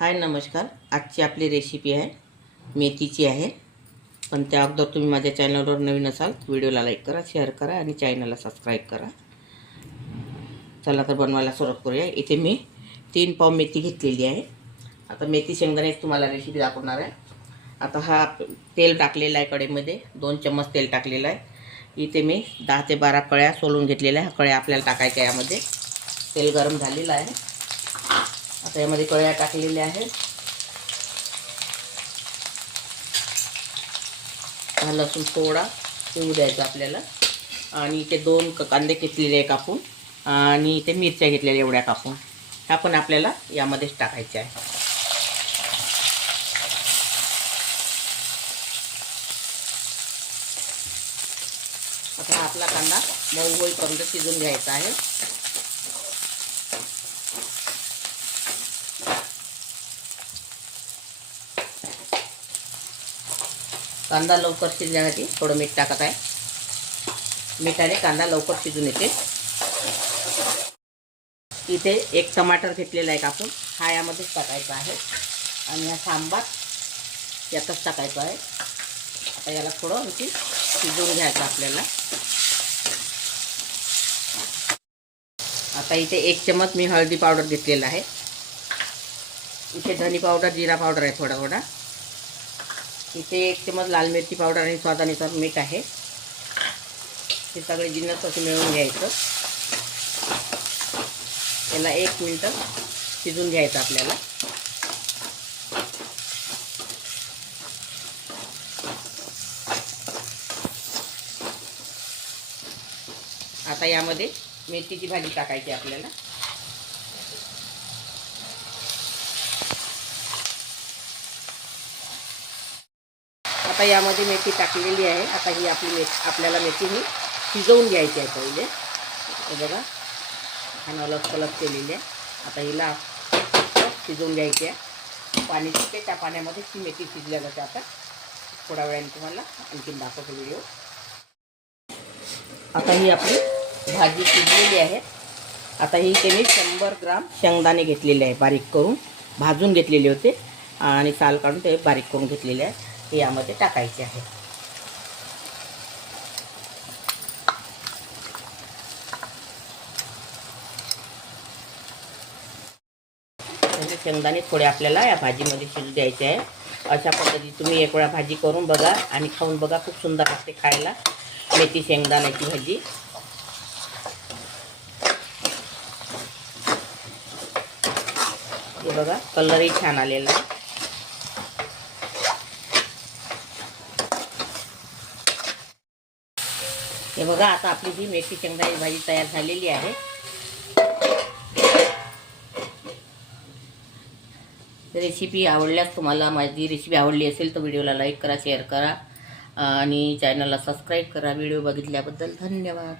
हाय नमस्कार। आजची आपली रेसिपी आहे मेथीची आहे। पण त्या अगोदर तुम्ही माझ्या चॅनलवर नवीन असाल व्हिडिओला लाईक करा, शेअर करा आणि चॅनलला सबस्क्राईब करा। चला तर बनवायला सुरुवात करूया। इथे मी 3 पाव मेथी घेतलेली आहे। आता मेथी शेंगदाणे तुम्हाला रेसिपी दाखवणार आहे। आता हा तेल टाकलेला आहे, कढईमध्ये 2 चम्मच तेल टाकलेलं आहे। इथे मी 10 ते 12 कळ्या सोलून घेतलेल्या आहे। कळ्या आपल्याला टाकायच्या यामध्ये। तेल गरम झालेलं आहे। आता यामध्ये कळ्या टाकलेल्या आहेत। लसूण थोडा शिजू द्यायचा आपल्याला। आणि इथे 2 कांदे घेतलेले आहे कापून, आणि इथे मिरच्या घेतलेल्या एवढ्या कापून, ह्या पण आपल्याला यामध्येच टाकायच्या आहे। आता आपला कांदा मऊ होईपर्यंत शिजून घ्यायचा आहे। कांदा लवकर शिजण्यासाठी थोडं मीठ टाकत आहे। मिठाने कांदा लवकर शिजून येते। इथे 1 टमाटर घेतलेला आहे कापून, हा यामध्येच टाकायचा आहे। आणि हा सांबार यातच टाकायचा आहे। आता याला थोडं आणखी शिजवून घ्यायचं आपल्याला। आता इथे 1 चम्मच मी हळदी पावडर घेतलेला आहे। इथे धनी पावडर, जिरा पावडर आहे थोडा थोडा। इथे 1 चम्मच लाल मिरची पावडर आणि स्वादानुसार मीठ आहे। हे सगळे जिन्नस असे मिळवून घ्यायचं। याला 1 मिनिट शिजून घ्यायचं आपल्याला। आता यामध्ये मेथीची भाजी टाकायची आपल्याला। आता यामध्ये मेथी टाकलेली आहे। आता ही आपली आपल्याला मेथी ही शिजवून घ्यायची आहे पहिले। हे बघा, छान अलग केलेली आहे। आता हिला शिजवून घ्यायची आहे। पाणी सुटते त्या पाण्यामध्ये ती मेथी शिजल्या जाते। आता थोड्या वेळाने तुम्हाला आणखीन दाखवतो व्हिडिओ। आता ही आपली भाजी शिजलेली आहे। आता ही इथे मी 100 ग्राम शेंगदाणे घेतलेले आहे, बारीक करून भाजून घेतलेले होते आणि साल काढून ते बारीक करून घेतलेले आहे। हे यामध्ये टाकायचे आहे। शेंगदाणे थोडे आपल्याला या भाजीमध्ये शिजू द्यायचे आहे। अशा पद्धतीने तुम्ही एक वेळा भाजी करून बघा आणि खाऊन बघा, खूप सुंदर लागते खायला मेथी शेंगदाण्याची भाजी। हे बघा, कलरही छान आलेला आहे। हे बघा, आता आपली ही मेथी शेंगदाण्याची भाजी तयार झालेली आहे। रेसिपी आवडल्यास, तुम्हाला माझी रेसिपी आवडली असेल तर व्हिडिओला लाईक करा, शेअर करा आणि चॅनलला सबस्क्राईब करा। व्हिडिओ बघितल्याबद्दल धन्यवाद।